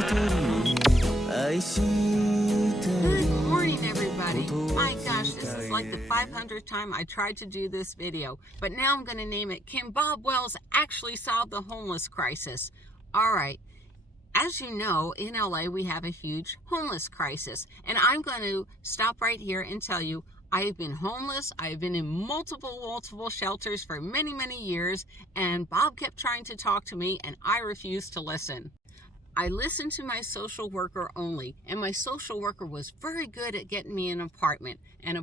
Good morning, everybody. My gosh, this is like the 500th time I tried to do this video, but now I'm going to name it, Can Bob Wells Actually Solve the Homeless Crisis? All right. As you know, in LA, we have a huge homeless crisis, and I'm going to stop right here and tell you I've been homeless. I've been in multiple shelters for many, many years, and Bob kept trying to talk to me, and I refused to listen. I listened to my social worker only, and my social worker was very good at getting me an apartment in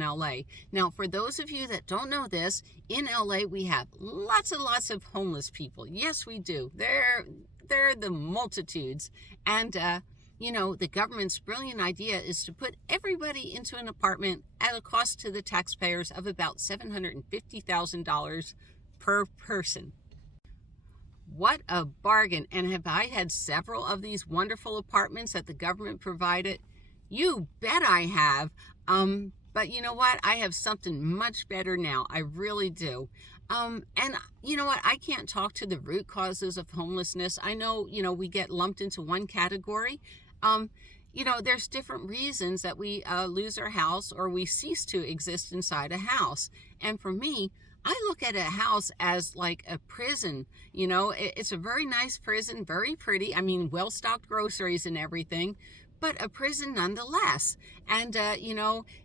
LA. Now, for those of you that don't know this, in LA, we have lots and lots of homeless people. Yes, we do. They're the multitudes. And, the government's brilliant idea is to put everybody into an apartment at a cost to the taxpayers of about $750,000 per person. What a bargain. And have I had several of these wonderful apartments that the government provided? You bet I have. But you know what? I have something much better now. I really do. And you know what? I can't talk to the root causes of homelessness. I know, we get lumped into one category. There's different reasons that we lose our house or we cease to exist inside a house. And for me, I look at a house as like a prison. It's a very nice prison, very pretty. I mean, well-stocked groceries and everything, but a prison nonetheless. And,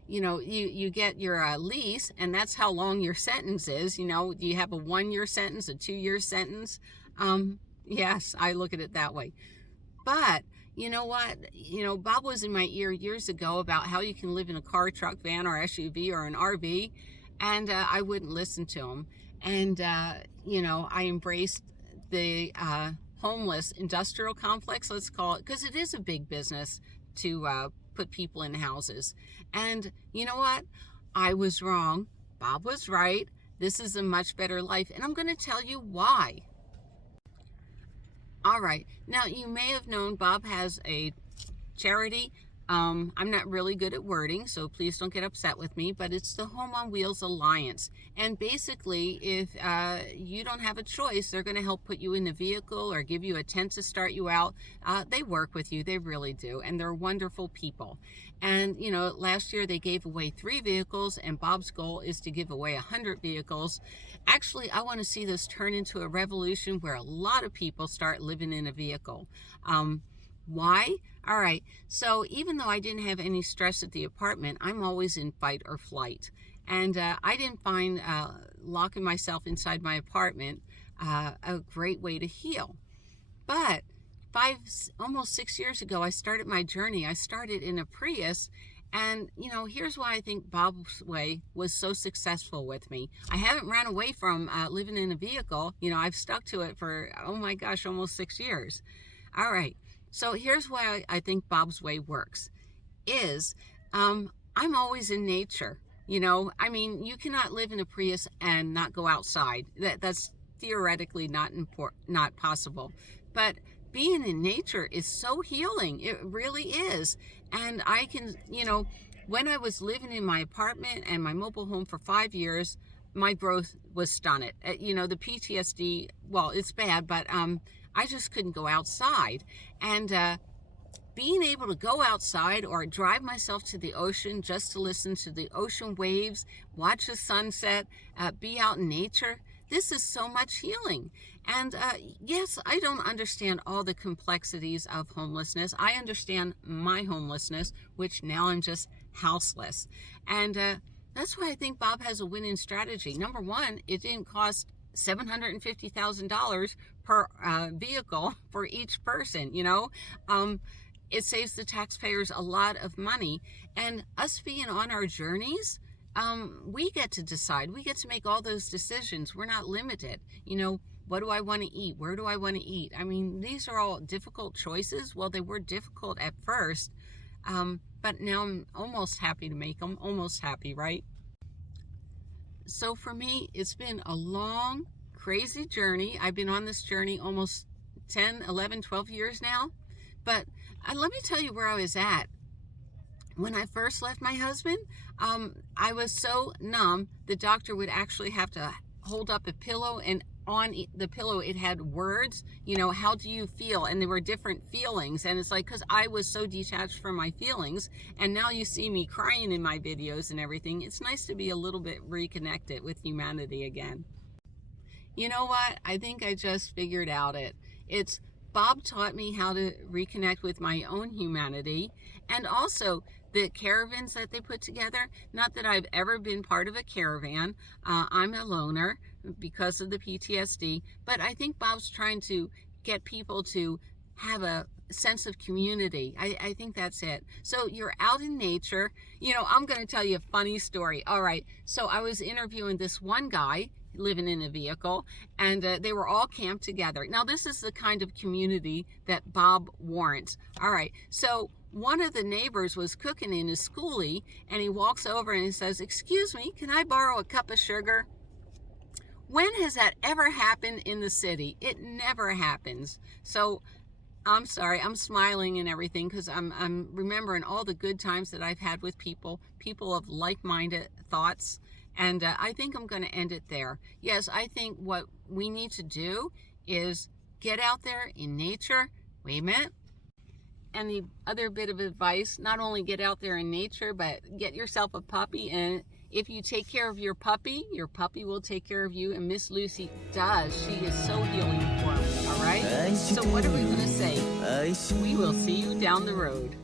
you get your lease, and that's how long your sentence is. You have a 1-year sentence, a 2-year sentence. Yes, I look at it that way. But you know what? Bob was in my ear years ago about how you can live in a car, truck, van, or SUV or an RV. And I wouldn't listen to him. And, I embraced the homeless industrial complex, let's call it, because it is a big business to put people in houses. And you know what? I was wrong. Bob was right. This is a much better life. And I'm going to tell you why. All right. Now, you may have known Bob has a charity. I'm not really good at wording, so please don't get upset with me, but it's the Home on Wheels Alliance. And basically, if you don't have a choice, they're going to help put you in a vehicle or give you a tent to start you out. They work with you. They really do. And they're wonderful people. And, last year they gave away 3 vehicles, and Bob's goal is to give away 100 vehicles. Actually, I want to see this turn into a revolution where a lot of people start living in a vehicle. Why? All right. So even though I didn't have any stress at the apartment, I'm always in fight or flight. And I didn't find locking myself inside my apartment a great way to heal. But almost 6 years ago, I started my journey. I started in a Prius. And, here's why I think Bob's way was so successful with me. I haven't ran away from living in a vehicle. I've stuck to it for, oh my gosh, almost 6 years. All right. So here's why I think Bob's way works, is I'm always in nature. You cannot live in a Prius and not go outside. That's theoretically not possible. But being in nature is so healing. It really is. And I can, when I was living in my apartment and my mobile home for 5 years, my growth was stunted. The PTSD, well, it's bad, but I just couldn't go outside. And being able to go outside or drive myself to the ocean just to listen to the ocean waves, watch the sunset, be out in nature, this is so much healing. And yes, I don't understand all the complexities of homelessness. I understand my homelessness, which now I'm just houseless. And that's why I think Bob has a winning strategy. Number one, it didn't cost $750,000 per vehicle for each person. It saves the taxpayers a lot of money. And us being on our journeys, we get to decide. We get to make all those decisions. We're not limited. What do I want to eat? Where do I want to eat? I mean, these are all difficult choices. Well, they were difficult at first, but now I'm almost happy to make them. Almost happy, right? So for me, it's been a long, crazy journey. I've been on this journey almost 10, 11, 12 years now. But let me tell you where I was at. When I first left my husband, I was so numb, the doctor would actually have to hold up a pillow and on the pillow it had words, you know, how do you feel? And there were different feelings, and it's like, because I was so detached from my feelings, and now you see me crying in my videos and everything. It's nice to be a little bit reconnected with humanity again. You know what? I think I just figured out it's Bob taught me how to reconnect with my own humanity, and also the caravans that they put together. Not that I've ever been part of a caravan. I'm a loner because of the PTSD, but I think Bob's trying to get people to have a sense of community. I think that's it. So you're out in nature. You know, I'm going to tell you a funny story. All right. So I was interviewing this one guy living in a vehicle, and they were all camped together. Now, this is the kind of community that Bob warrants. All right. So one of the neighbors was cooking in his schoolie, and he walks over and he says, "Excuse me, can I borrow a cup of sugar?" When has that ever happened in the city? It never happens. So I'm sorry, I'm smiling and everything because I'm remembering all the good times that I've had with people of like-minded thoughts. And I think I'm going to end it there. Yes, I think what we need to do is get out there in nature. Wait a minute. And the other bit of advice, not only get out there in nature, but get yourself a puppy. And if you take care of your puppy will take care of you. And Miss Lucy does. She is so healing for me, all right? So what are we going to say? We will see you down the road.